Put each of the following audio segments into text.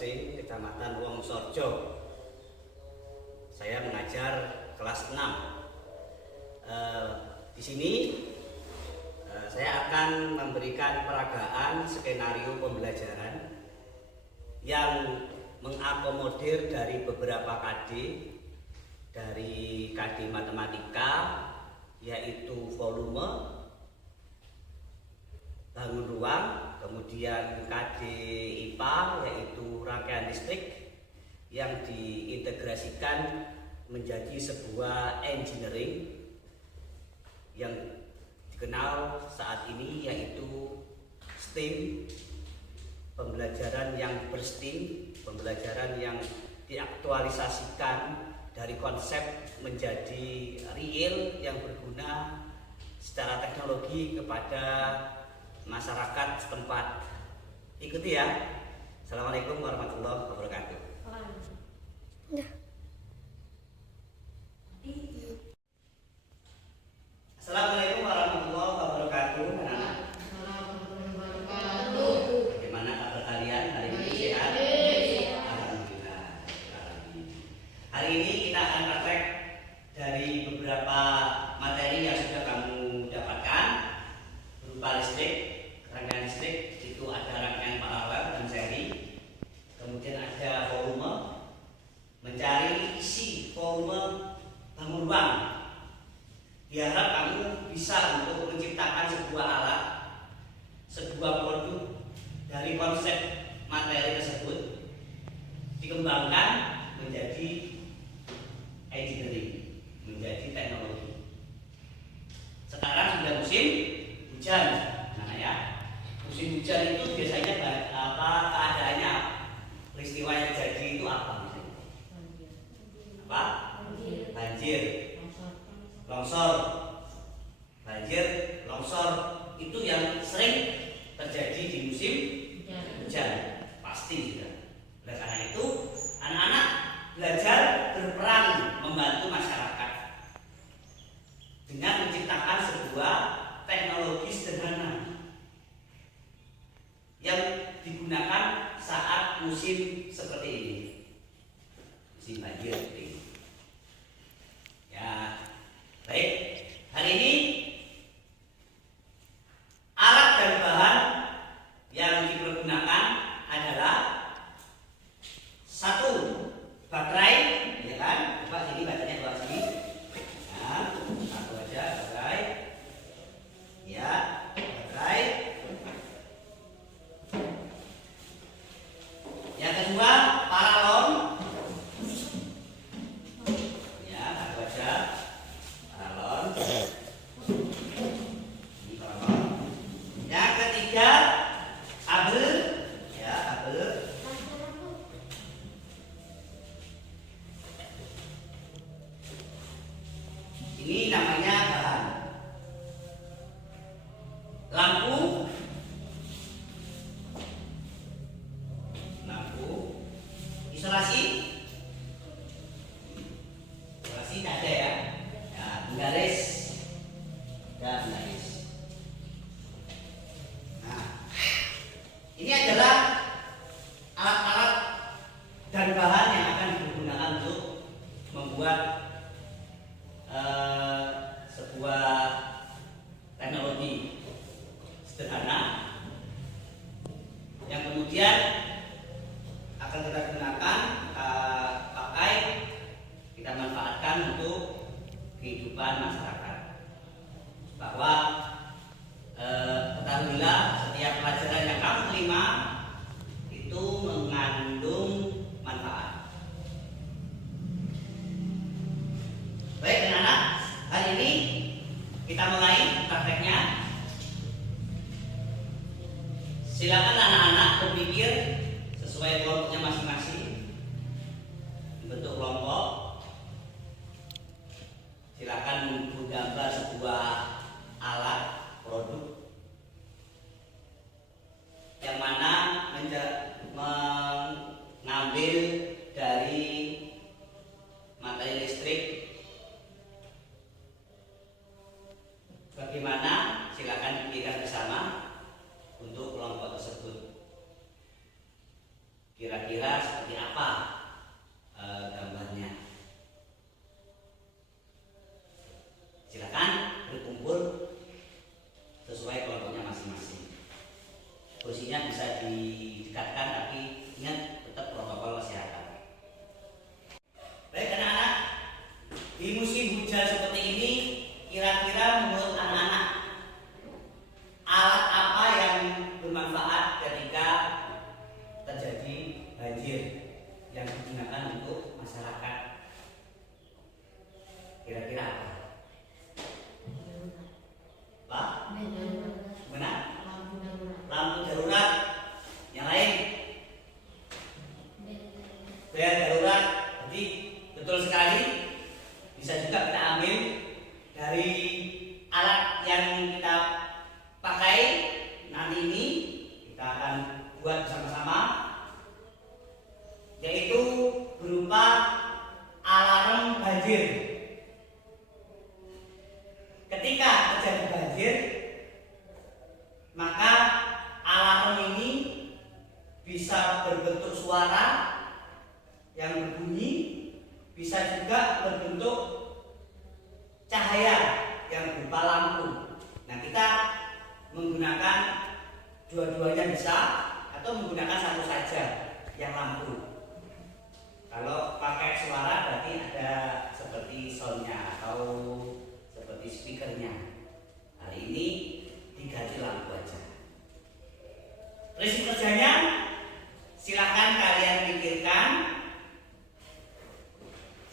Basri, Kecamatan Wongsorjo. Saya mengajar kelas 6. Di sini saya akan memberikan peragaan skenario pembelajaran yang mengakomodir dari beberapa KD, dari KD matematika yaitu volume, bangun ruang, kemudian KD IPA yaitu rangkaian listrik yang diintegrasikan menjadi sebuah engineering yang dikenal saat ini yaitu STEAM, pembelajaran yang ber-STEAM, pembelajaran yang diaktualisasikan dari konsep menjadi real yang berguna secara teknologi kepada masyarakat setempat. Ikuti ya. Assalamualaikum warahmatullahi wabarakatuh. Assalamualaikum warahmatullahi wabarakatuh. Anak-anak, bagaimana kabar kalian hari ini? Sehat? Alhamdulillah. Hari ini kita akan praktek dari beberapa materi yang sudah kamu dapatkan berupa listrik, rangkaian listrik. Itu ada rangkaian paralel dan seri. Kemudian ada volume, mencari isi volume bangun ruang. Diharap kamu bisa untuk menciptakan sebuah alat, sebuah produk dari konsep materi tersebut, dikembangkan menjadi engineering, menjadi teknologi. Sekarang sudah musim hujan, nah ya. Musim hujan itu biasanya keadaannya, peristiwa yang terjadi itu apa misalnya? Apa? Banjir, longsor. Banjir, longsor itu yang sering terjadi di musim hujan, pasti sudah. Oleh karena itu, anak-anak belajar berperan membantu masyarakat dengan menciptakan sebuah teknologi sederhana yang digunakan saat musim seperti ini, musim banjir seperti ini. Ya, baik. Hari ini alat dan bahan yang dipergunakan adalah satu, baterai, ya kan? Coba sini baterainya bawa sini. Nah, satu aja baterai. Ya, baterai. Yang kedua, paralon. Ya, satu aja. Paralon. Ini paralon. Yang ketiga, kabel. Ya, kabel. Ini namanya bahan. Lampu. Isolasi. Isolasi tidak ada ya. Ya, penggaris. Ya, penggaris. Nah, ini adalah alat-alat dan bahan yang akan digunakan untuk membuat sebuah teknologi sederhana yang kemudian akan kita gunakan, kita pakai, kita manfaatkan untuk kehidupan masyarakat. Bahwa ketahuilah setiap pelajaran yang kamu terima itu mengandung manfaat. Baik anak-anak, hari ini kita mulai prakteknya. Silakan anak-anak berpikir sesuai kelompoknya masing-masing, bentuk kelompok. Silakan menggambar sebuah alat produk yang mana mengambil dari materi listrik. Bagaimana? Silakan dipikirkan bersama untuk kelompok tersebut. Kira-kira resolusinya bisa didekatkan, tapi ingat tetap protokol kesehatan. Baik anak-anak, di musim hujan seperti ini, kira-kira menurut anak-anak alat apa yang bermanfaat ketika terjadi banjir yang digunakan untuk masyarakat? Kira-kira apa? Pak? Mana? Lampu darurat. Yang lain? Bel darurat. Jadi betul sekali. Bisa juga kita ambil dari alat yang kita pakai nanti ini. Kita akan buat bersama-sama, yaitu berupa alarm banjir. Ketika terjadi banjir, maka alarm ini bisa berbentuk suara yang berbunyi, bisa juga berbentuk cahaya yang berupa lampu. Nah, kita menggunakan dua-duanya bisa, atau menggunakan satu saja yang lampu. Kalau pakai suara berarti ada seperti soundnya atau seperti speakernya. Hari ini diganti lampu aja. Prinsip kerjanya silakan kalian pikirkan,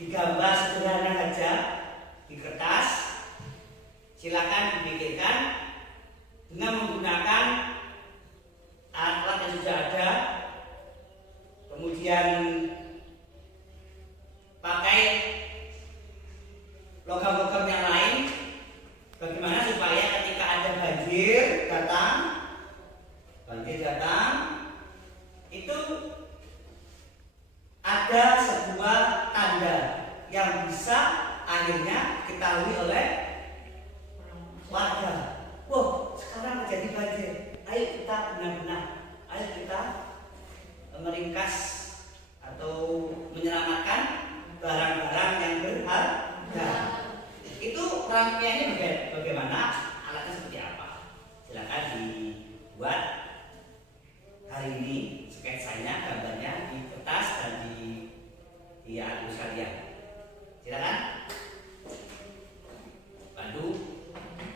digambar sederhana saja di kertas. Silakan dipikirkan dengan menggunakan alat-alat yang sudah ada, kemudian pakai logam-logam yang lain. Bagaimana supaya ketika ada banjir datang, itu ada sebuah tanda yang bisa akhirnya diketahui oleh warga. Wah, sekarang terjadi banjir. Ayo kita benar-benar, ayo kita meringkas atau menyelamatkan barang-barang yang berharga. Itu rangkaiannya bagaimana, alatnya seperti apa. Silakan dibuat hari ini sketsanya, gambarnya di kertas dan di alat sekalian. Silakan bantu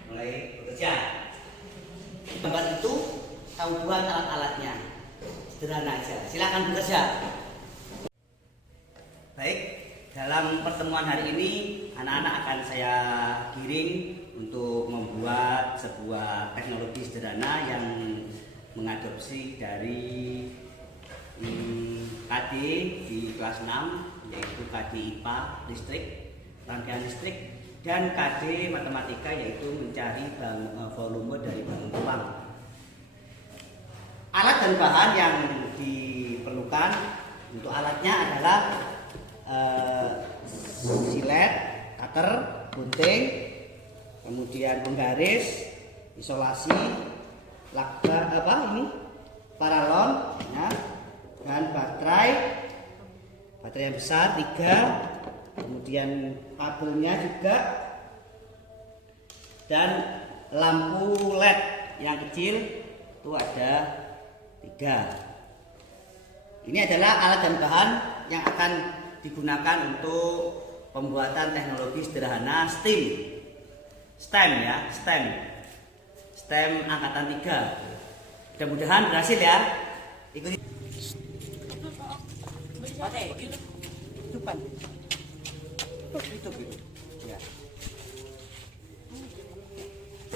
mulai bekerja. Gambar itu tahu buat alat-alatnya, sederhana aja. Silakan bekerja. Baik, dalam pertemuan hari ini anak-anak akan saya giring untuk membuat sebuah teknologi sederhana yang mengadopsi dari KD di kelas 6, yaitu KD IPA listrik, rangkaian listrik, dan KD matematika, yaitu mencari volume dari bangun ruang. Alat dan bahan yang diperlukan untuk alatnya adalah silet, cutter, gunting, kemudian penggaris, isolasi, lakbar paralon, ya, dan baterai yang besar 3, kemudian kabelnya juga, dan lampu LED yang kecil itu ada 3. Ini adalah alat dan bahan yang akan digunakan untuk pembuatan teknologi sederhana STEM ya, STEM angkatan 3. Mudah-mudahan berhasil ya. Ikuti. Oke, depan. Itu. Ya.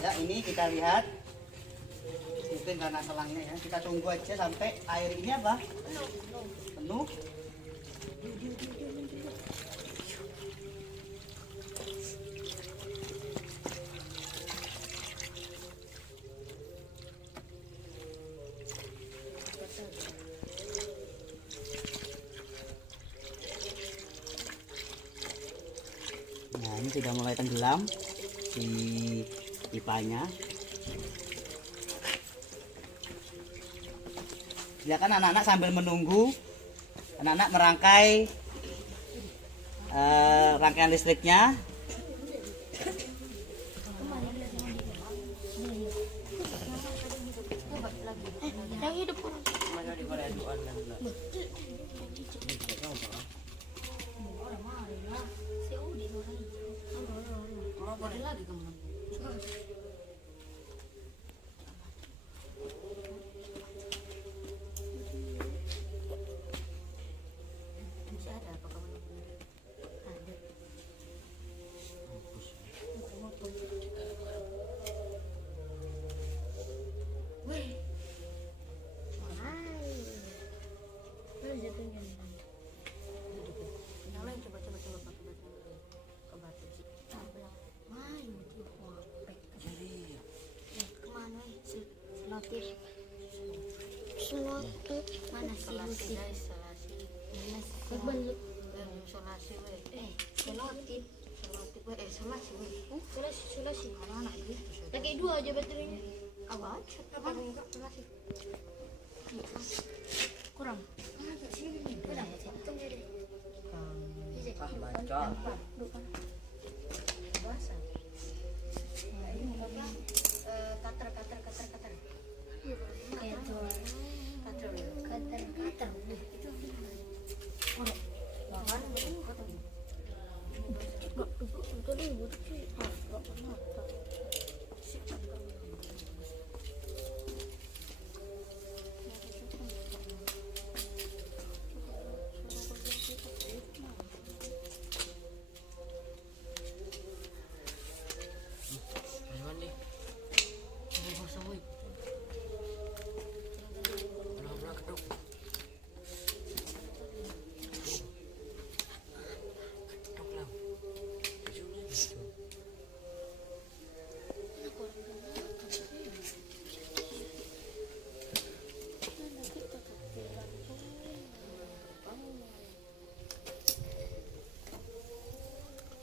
Ya, ini kita lihat. Mungkin karena selangnya ya, kita tunggu aja sampai air ini apa? Penuh. Nah, ini sudah mulai tenggelam di pipanya. Silakan anak-anak sambil menunggu anak-anak merangkai rangkaian listriknya. Saya hidup kurang. Mana di Korea duaan kan? Mau boleh lagi kamu? Masih ada apa kamu? Ada. Wih. Yang lain coba pakai batu ke batu sih. Main itu wapek. Jadi kemana selotif? Selotif Mana selasi guys, selasi. Mana Kebelet. selasi weh. Selotif. Selasi weh, selasi weh. Selasi. Anak-anak gitu. Pakai 2 aja baterainya. Awal, apa enggak selasi? Kurang. Kurang. Ah, bacot. Bahasa. Kater. Kater. Makan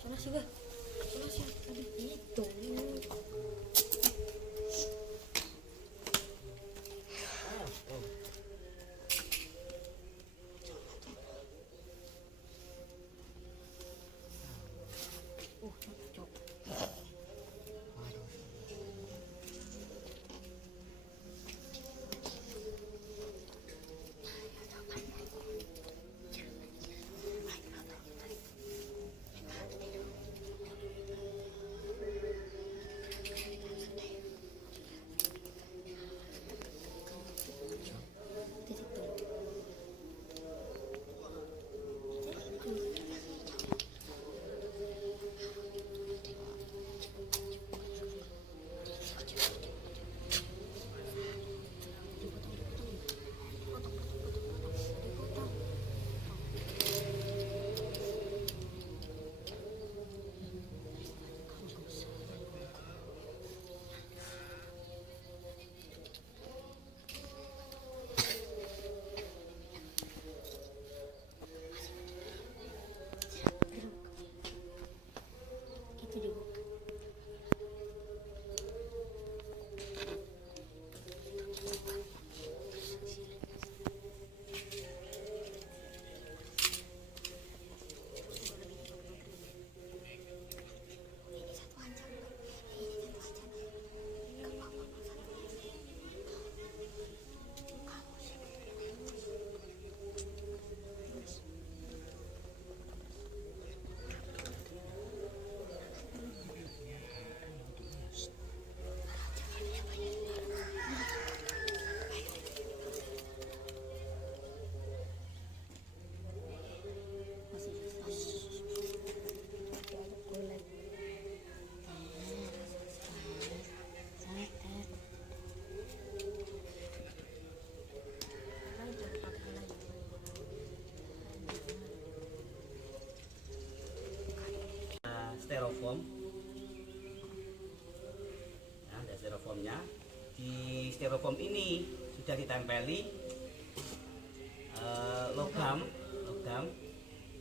Selasi bah. Selasi. Aduh itu. Styrofoam. Nah, ada styrofoamnya. Di styrofoam ini sudah ditempeli logam.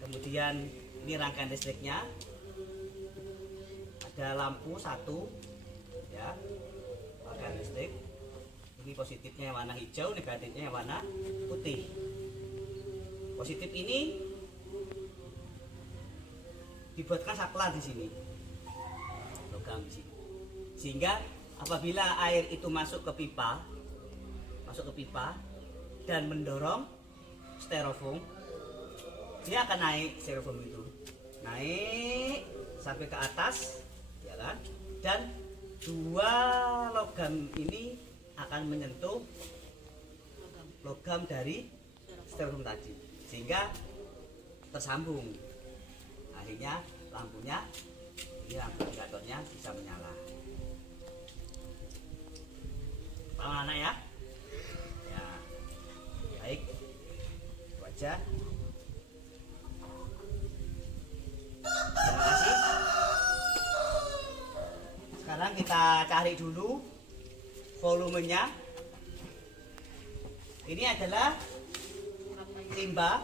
Kemudian ini rangkaian listriknya. Ada lampu satu, ya, rangkaian listrik. Ini positifnya yang warna hijau, negatifnya yang warna putih. Positif ini dibuatkan saklar di sini, logam di sini, sehingga apabila air itu masuk ke pipa, masuk ke pipa dan mendorong styrofoam, dia akan naik, styrofoam itu naik sampai ke atas, ya kan? Dan dua logam ini akan menyentuh logam dari styrofoam tadi, sehingga tersambung. Akhirnya lampunya, ini lampu indikatornya bisa menyala. Paham anak ya? Ya, baik. Itu aja. Terima kasih. Sekarang kita cari dulu volumenya. Ini adalah timba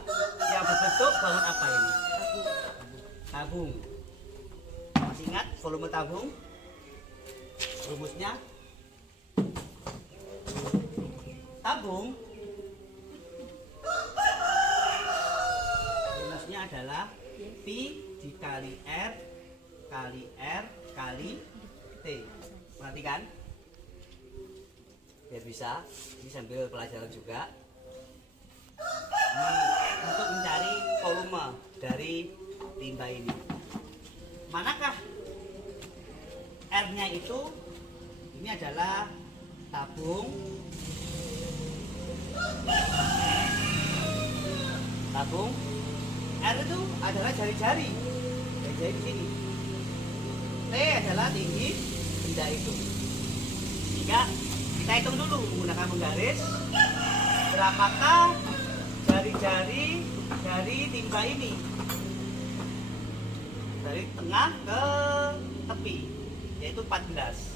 yang berbentuk bangun apa ini? Tabung. Masih ingat volume tabung? Rumusnya? Tabung rumusnya adalah P dikali R kali R kali T. Perhatikan biar bisa, ini sambil pelajaran juga. Ini untuk mencari volume dari timba ini. Manakah R-nya itu? Ini adalah tabung. Tabung R itu adalah jari-jari. Jari-jari di sini. T adalah tinggi benda itu. Sehingga kita hitung dulu menggunakan menggaris berapakah jari-jari dari timba ini dari tengah ke tepi, yaitu 14,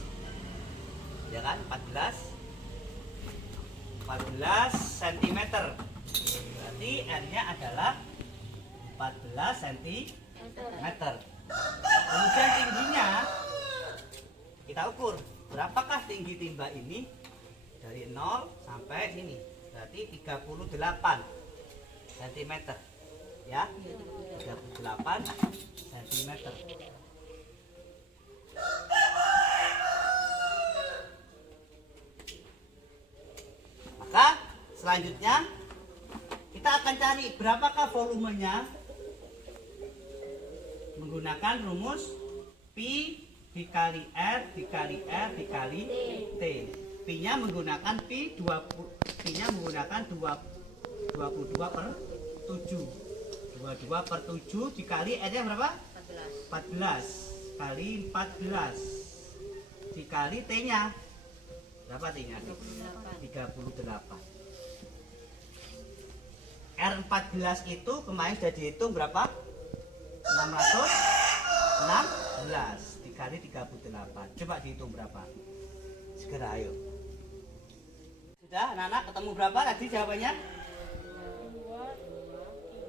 ya kan? 14 cm. Berarti R-nya adalah 14 cm. Kemudian tingginya kita ukur, berapakah tinggi timba ini dari 0 sampai sini. Berarti 38 cm, ya, 38 cm. Maka selanjutnya kita akan cari berapakah volumenya menggunakan rumus P dikali R dikali R dikali T. P-nya menggunakan P-nya menggunakan 22 per 7. 22 per 7 dikali R-nya berapa? 14 kali 14 dikali T-nya berapa? T-nya 38. R14 itu kemarin sudah dihitung berapa? 616 dikali 38. Coba dihitung berapa? Segera ayo. Sudah anak-anak ketemu berapa tadi jawabannya? 2,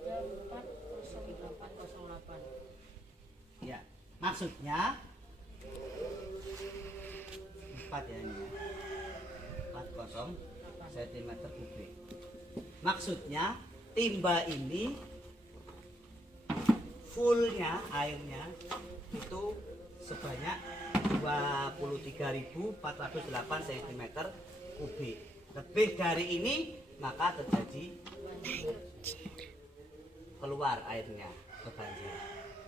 3, 4, 0, 8, 08. Ya, maksudnya 4 ya ini ya. 40 cm kubik. Maksudnya timba ini fullnya airnya itu sebanyak 23.408 cm kubik. Lebih dari ini maka terjadi keluar airnya ke banjir.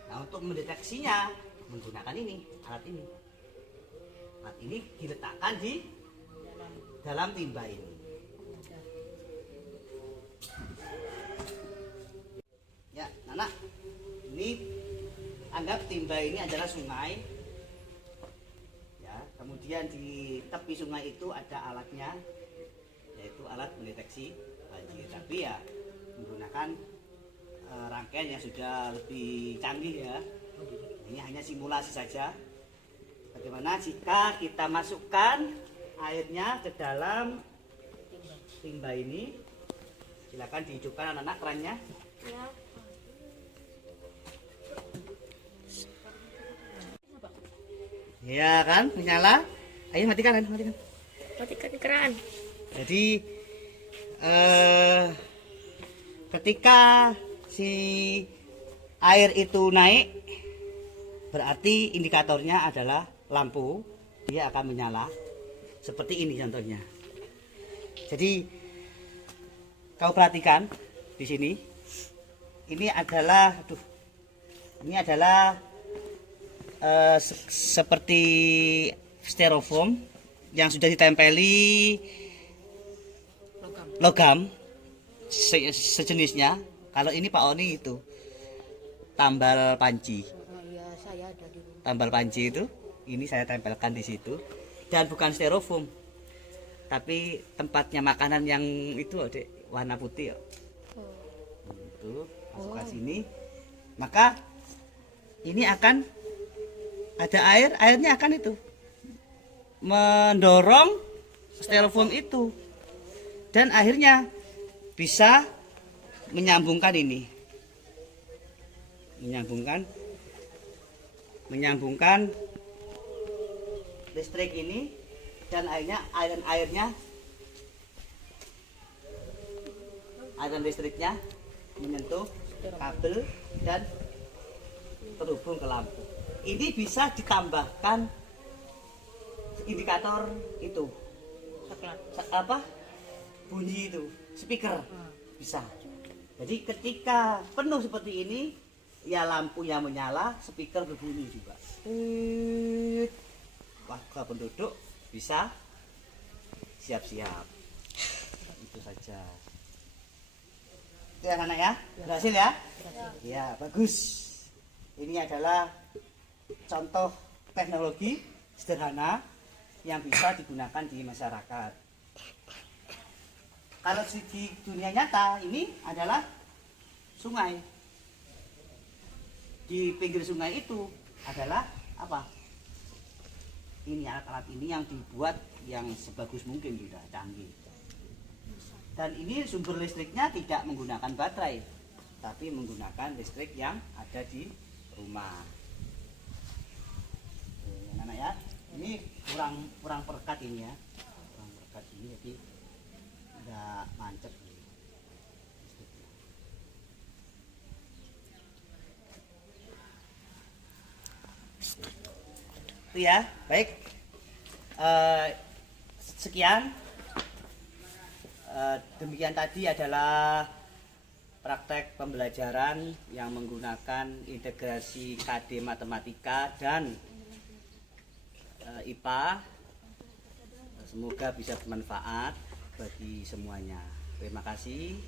Nah, untuk mendeteksinya menggunakan ini, alat ini. Alat ini diletakkan di dalam timba ini. Ya, anak, ini anggap timba ini adalah sungai. Ya, kemudian di tepi sungai itu ada alatnya, yaitu alat mendeteksi banjir. Tapi ya menggunakan rangkaian yang sudah lebih canggih ya. Ini hanya simulasi saja. Bagaimana jika kita masukkan airnya ke dalam timba ini? Silakan dihidupkan anak-anak kerannya. Ya. Ya kan, menyala. Ayo matikan. Matikan keran. Jadi ketika si air itu naik, berarti indikatornya adalah lampu, dia akan menyala. Seperti ini contohnya. Jadi kau perhatikan di sini. Ini adalah seperti styrofoam yang sudah ditempeli logam sejenisnya. Kalau ini Pak Oni itu tambal panci. Ya, saya ada di rumah. Tambal panci itu ini saya tempelkan di situ, dan bukan styrofoam. Tapi tempatnya makanan yang itu Dek, warna putih ya. Itu masukkan sini. Maka ini akan ada airnya akan itu mendorong styrofoam itu, dan akhirnya bisa menyambungkan listrik ini, dan aliran listriknya menyentuh kabel dan terhubung ke lampu. Ini bisa ditambahkan indikator itu, bunyi itu, speaker bisa. Jadi ketika penuh seperti ini, ya lampunya menyala, speaker berbunyi juga. Warga penduduk bisa siap-siap. Itu saja. Itu ya anak ya, berhasil ya? Ya, bagus. Ini adalah contoh teknologi sederhana yang bisa digunakan di masyarakat. Kalau di dunia nyata ini adalah sungai. Di pinggir sungai itu adalah apa? Ini alat-alat ini yang dibuat yang sebagus mungkin, sudah canggih. Dan ini sumber listriknya tidak menggunakan baterai, tapi menggunakan listrik yang ada di rumah. Anak ya, ini kurang perekat ini ya, kurang perekat ini, jadi nggak mancep. Itu ya, baik. Sekian. Demikian tadi adalah praktek pembelajaran yang menggunakan integrasi KD Matematika dan IPA. Semoga bisa bermanfaat bagi semuanya. Terima kasih.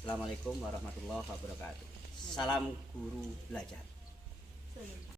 Assalamualaikum warahmatullahi wabarakatuh. Salam guru belajar.